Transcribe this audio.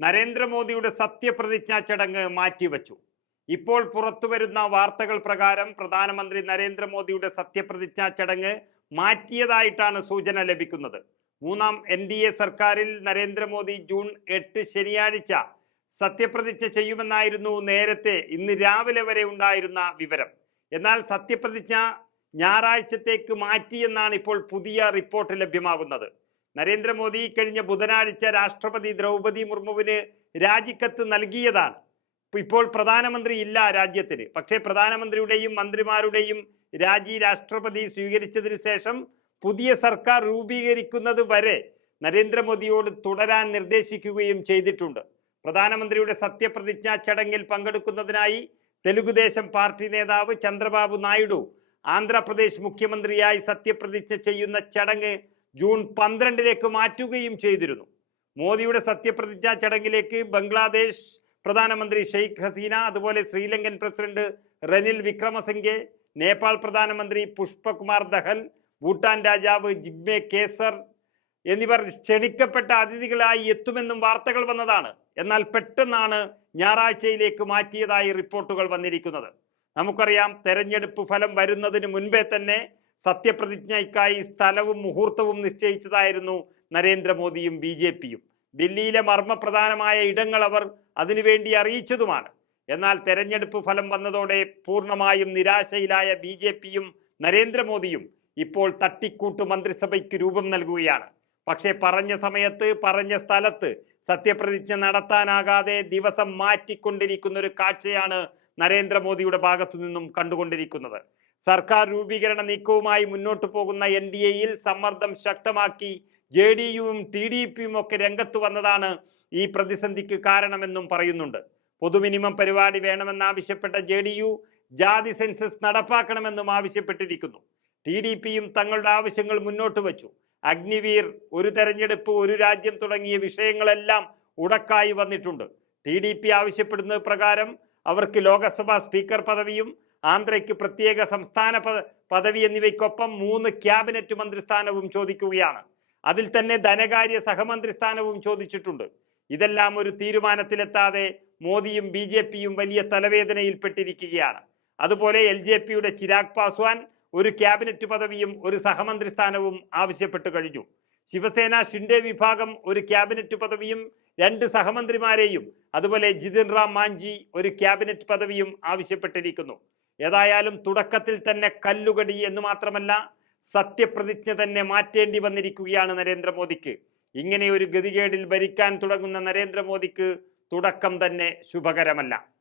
നരേന്ദ്രമോദിയുടെ സത്യപ്രതിജ്ഞാ ചടങ്ങ് മാറ്റിവെച്ചു. ഇപ്പോൾ പുറത്തുവരുന്ന വാർത്തകൾ പ്രകാരം പ്രധാനമന്ത്രി നരേന്ദ്രമോദിയുടെ സത്യപ്രതിജ്ഞാ ചടങ്ങ് മാറ്റിയതായിട്ടാണ് സൂചന ലഭിക്കുന്നത്. മൂന്നാം എൻ ഡി എ സർക്കാരിൽ നരേന്ദ്രമോദി ജൂൺ എട്ട് ശനിയാഴ്ച സത്യപ്രതിജ്ഞ ചെയ്യുമെന്നായിരുന്നു നേരത്തെ ഇന്ന് രാവിലെ വരെ ഉണ്ടായിരുന്ന വിവരം. എന്നാൽ സത്യപ്രതിജ്ഞ ഞായറാഴ്ചത്തേക്ക് മാറ്റിയെന്നാണ് ഇപ്പോൾ പുതിയ റിപ്പോർട്ട് ലഭ്യമാകുന്നത്. നരേന്ദ്രമോദി കഴിഞ്ഞ ബുധനാഴ്ച രാഷ്ട്രപതി ദ്രൗപതി മുർമുവിന് രാജിക്കത്ത് നൽകിയതാണ്. ഇപ്പൊ ഇപ്പോൾ പ്രധാനമന്ത്രി ഇല്ല രാജ്യത്തിന്. പക്ഷേ പ്രധാനമന്ത്രിയുടെയും മന്ത്രിമാരുടെയും രാജി രാഷ്ട്രപതി സ്വീകരിച്ചതിന് ശേഷം പുതിയ സർക്കാർ രൂപീകരിക്കുന്നത് വരെ നരേന്ദ്രമോദിയോട് തുടരാൻ നിർദ്ദേശിക്കുകയും ചെയ്തിട്ടുണ്ട്. പ്രധാനമന്ത്രിയുടെ സത്യപ്രതിജ്ഞാ ചടങ്ങിൽ പങ്കെടുക്കുന്നതിനായി തെലുഗുദേശം പാർട്ടി നേതാവ് ചന്ദ്രബാബു നായിഡു ആന്ധ്രാപ്രദേശ് മുഖ്യമന്ത്രിയായി സത്യപ്രതിജ്ഞ ചെയ്യുന്ന ചടങ്ങ് ജൂൺ പന്ത്രണ്ടിലേക്ക് മാറ്റുകയും ചെയ്തിരുന്നു. മോദിയുടെ സത്യപ്രതിജ്ഞാ ചടങ്ങിലേക്ക് ബംഗ്ലാദേശ് പ്രധാനമന്ത്രി ഷെയ്ഖ് ഹസീന അതുപോലെ ശ്രീലങ്കൻ പ്രസിഡന്റ് റനിൽ വിക്രമസിംഗെ നേപ്പാൾ പ്രധാനമന്ത്രി പുഷ്പകുമാർ ദഹൽ ഭൂട്ടാൻ രാജാവ് ജിഗ്മെ കേസർ എന്നിവർ ക്ഷണിക്കപ്പെട്ട അതിഥികളായി എത്തുമെന്നും വാർത്തകൾ വന്നതാണ്. എന്നാൽ പെട്ടെന്നാണ് ഞായറാഴ്ചയിലേക്ക് മാറ്റിയതായി റിപ്പോർട്ടുകൾ വന്നിരിക്കുന്നത്. നമുക്കറിയാം തെരഞ്ഞെടുപ്പ് ഫലം വരുന്നതിന് മുൻപേ തന്നെ സത്യപ്രതിജ്ഞയ്ക്കായി സ്ഥലവും മുഹൂർത്തവും നിശ്ചയിച്ചതായിരുന്നു നരേന്ദ്രമോദിയും ബി ജെ പിയും. ദില്ലിയിലെ മർമ്മപ്രധാനമായ ഇടങ്ങൾ അവർ അതിനുവേണ്ടി അറിയിച്ചതുമാണ്. എന്നാൽ തെരഞ്ഞെടുപ്പ് ഫലം വന്നതോടെ പൂർണമായും നിരാശയിലായ ബി ജെ പിയും നരേന്ദ്രമോദിയും ഇപ്പോൾ തട്ടിക്കൂട്ട് മന്ത്രിസഭയ്ക്ക് രൂപം നൽകുകയാണ്. പക്ഷേ പറഞ്ഞ സമയത്ത് പറഞ്ഞ സ്ഥലത്ത് സത്യപ്രതിജ്ഞ നടത്താനാകാതെ ദിവസം മാറ്റിക്കൊണ്ടിരിക്കുന്ന ഒരു കാഴ്ചയാണ് നരേന്ദ്രമോദിയുടെ ഭാഗത്തു നിന്നും കണ്ടുകൊണ്ടിരിക്കുന്നത്. സർക്കാർ രൂപീകരണ നീക്കവുമായി മുന്നോട്ടു പോകുന്ന എൻ ഡി എയിൽ സമ്മർദ്ദം ശക്തമാക്കി ജെ ഡി യുവും ടി ഡി പിയും ഒക്കെ രംഗത്ത് വന്നതാണ് ഈ പ്രതിസന്ധിക്ക് കാരണമെന്നും പറയുന്നുണ്ട്. പൊതു മിനിമം പരിപാടി വേണമെന്നാവശ്യപ്പെട്ട ജെ ഡി യു ജാതി സെൻസസ് നടപ്പാക്കണമെന്നും ആവശ്യപ്പെട്ടിരിക്കുന്നു. ടി ഡി പിയും തങ്ങളുടെ ആവശ്യങ്ങൾ മുന്നോട്ട് വച്ചു. അഗ്നിവീർ ഒരു തെരഞ്ഞെടുപ്പ് ഒരു രാജ്യം തുടങ്ങിയ വിഷയങ്ങളെല്ലാം ഉടക്കായി വന്നിട്ടുണ്ട്. ടി ഡി പി ആവശ്യപ്പെടുന്നത് പ്രകാരം അവർക്ക് ലോകസഭാ സ്പീക്കർ പദവിയും ആന്ധ്രയ്ക്ക് പ്രത്യേക സംസ്ഥാന പദ പദവി എന്നിവയ്ക്കൊപ്പം മൂന്ന് ക്യാബിനറ്റ് മന്ത്രിസ്ഥാനവും ചോദിക്കുകയാണ്. അതിൽ തന്നെ ധനകാര്യ സഹമന്ത്രി സ്ഥാനവും ചോദിച്ചിട്ടുണ്ട്. ഇതെല്ലാം ഒരു തീരുമാനത്തിലെത്താതെ മോദിയും ബി ജെ പിയും വലിയ തലവേദനയിൽപ്പെട്ടിരിക്കുകയാണ്. അതുപോലെ എൽ ജെ പിയുടെ ചിരാഗ് പാസ്വാൻ ഒരു ക്യാബിനറ്റ് പദവിയും ഒരു സഹമന്ത്രി സ്ഥാനവും ആവശ്യപ്പെട്ടു കഴിഞ്ഞു. ശിവസേന ഷിൻഡെ വിഭാഗം ഒരു ക്യാബിനറ്റ് പദവിയും രണ്ട് സഹമന്ത്രിമാരെയും അതുപോലെ ജിതിൻ റാം മാഞ്ചി ഒരു ക്യാബിനറ്റ് പദവിയും ആവശ്യപ്പെട്ടിരിക്കുന്നു. ഏതായാലും തുടക്കത്തിൽ തന്നെ കല്ലുകടി എന്ന് മാത്രമല്ല സത്യപ്രതിജ്ഞ തന്നെ മാറ്റേണ്ടി വന്നിരിക്കുകയാണ് നരേന്ദ്രമോദിക്ക്. ഇങ്ങനെ ഒരു ഗതികേടിൽ ഭരിക്കാൻ തുടങ്ങുന്ന നരേന്ദ്രമോദിക്ക് തുടക്കം തന്നെ ശുഭകരമല്ല.